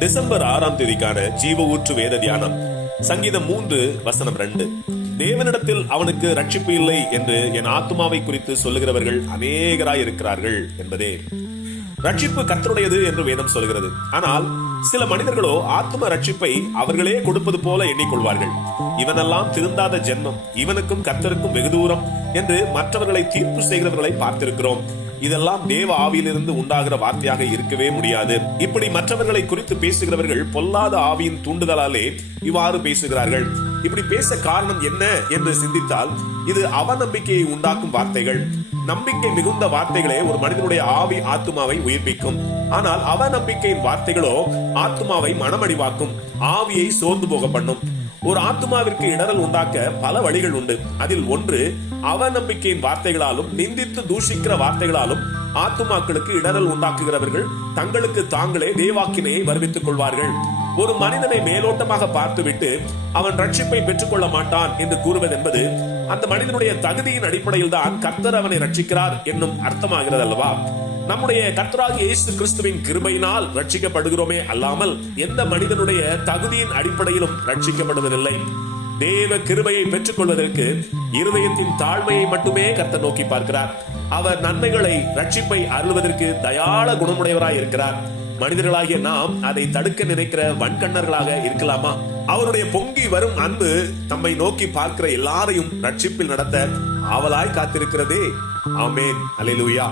December 6ஆம் தேதிக்கான ஜீவ ஊற்று வேத தியானம் சங்கீதம் 3:2. தேவனிடத்தில் அவனுக்கு ரட்சிப்பு இல்லை என்று என் ஆத்துமாவை குறித்து சொல்லுகிறவர்கள் அநேகராய் இருக்கிறார்கள் என்பதே. ரட்சிப்பு கர்த்தருடையது என்று வேதம் சொல்கிறது. ஆனால் சில மனிதர்களோ ஆத்ம ரட்சிப்பை அவர்களே கொடுப்பது போல எண்ணிக்கொள்வார்கள். இவனெல்லாம் திருந்தாத ஜென்மம், இவனுக்கும் கர்த்தருக்கும் வெகு தூரம் என்று மற்றவர்களை தீர்ப்பு செய்கிறவர்களை பார்த்திருக்கிறோம். இதெல்லாம் தேவ ஆவியிலிருந்து உண்டாகிற வார்த்தையாக இருக்கவே முடியாது. இப்படி மற்றவர்களை குறித்து பேசுகிறவர்கள் பொல்லாத ஆவியின் தூண்டுதலாலே இவ்வாறு பேசுகிறார்கள். இப்படி பேச காரணம் என்ன என்று சிந்தித்தால் இது அவநம்பிக்கையை உண்டாக்கும் வார்த்தைகள். நம்பிக்கை மிகுந்த வார்த்தைகளே ஒரு மனிதனுடைய ஆவி ஆத்துமாவை உயிர்ப்பிக்கும். ஆனால் அவநம்பிக்கையின் வார்த்தைகளோ ஆத்துமாவை மனமடிவாக்கும், ஆவியை சோர்ந்து போக பண்ணும். ஒரு ஆத்துமாவிற்கு இடரல் உண்டாக்க பல வழிகள் உண்டு. அதில் ஒன்று அவநம்பிக்கையின் வார்த்தைகளாலும் நிந்தித்து தூஷிக்கிற வார்த்தைகளாலும் ஆத்துமாக்களுக்கு இடரல் உண்டாக்குகிறவர்கள் தங்களுக்கு தாங்களே தேவாக்கினையை வருவித்துக் கொள்வார்கள். ஒரு மனிதனை மேலோட்டமாக பார்த்துவிட்டு அவன் ரட்சிப்பை பெற்றுக் கொள்ள மாட்டான் என்று கூறுவது என்பது அந்த மனிதனுடைய தகுதியின் அடிப்படையில் தான் கர்த்தர் அவனை ரட்சிக்கிறார் என்னும் அர்த்தமாகிறது அல்லவா? நம்முடைய கர்த்தராகிய இயேசு கிறிஸ்துவின் கிருபையினால் ரட்சிக்கப்படுகிறோமே அல்லாமல் எந்த மனிதனுடைய தகுதியின் அடிப்படையிலும் ரட்சிக்கப்படுவதில்லை. தேவ கிருபையை பெற்றுக் கொள்வதற்கு இருதயத்தின் தாழ்மையை மட்டுமே கர்த்தர் நோக்கி பார்க்கிறார். அவர் நன்மைகளை ரட்சிப்பை அருள்வதற்கு தயாள குணமுடையவராய் இருக்கிறார். மனிதர்களாகிய நாம் அதை தடுக்க நினைக்கிற வன்கண்ணர்களாக இருக்கலாமா? அவருடைய பொங்கி வரும் அன்பு தம்மை நோக்கி பார்க்கிற எல்லாரையும் ரட்சிப்பில் நடத்த ஆவலாய் காத்திருக்கிறதே. ஆமென். அல்லேலூயா.